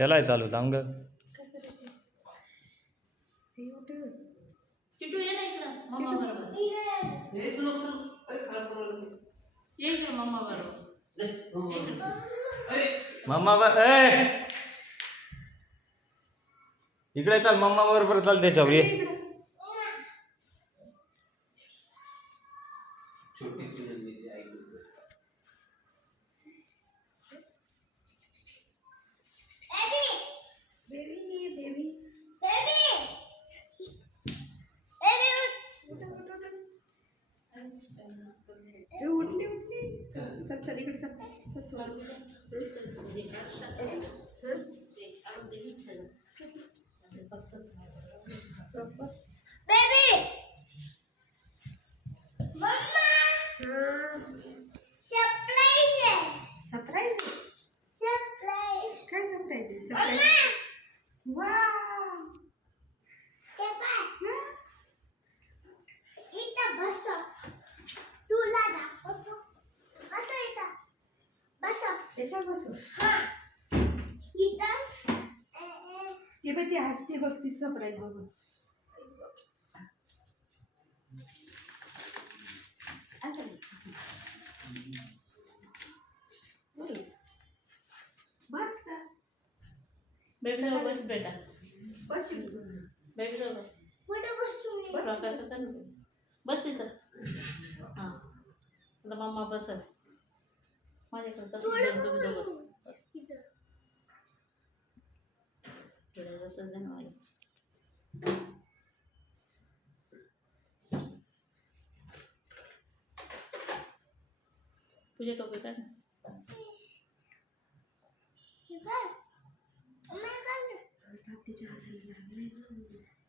केलाय चालू सांग. चिटू ये ना इकडं मम्मा बरोबर. ये इकडं मम्मा बरोबर. मम्मा इकडे चल, मम्मा बरोबर चल त्याच्यावर ये. छोटी सी नन्ही सी आई ती हसते बघ, ती सरप्राईज बघून. बस बेबी जवळ बस बेटा. बस बेबी जवळ बस. कसं कर बस तिथं. हां तुला मम्मा बसल माझ्याकडे तसं तुम्ही दोघं तसंच मला. तुझ्या टोपी काढ ना. तिच्या हाताला लागलंय ना.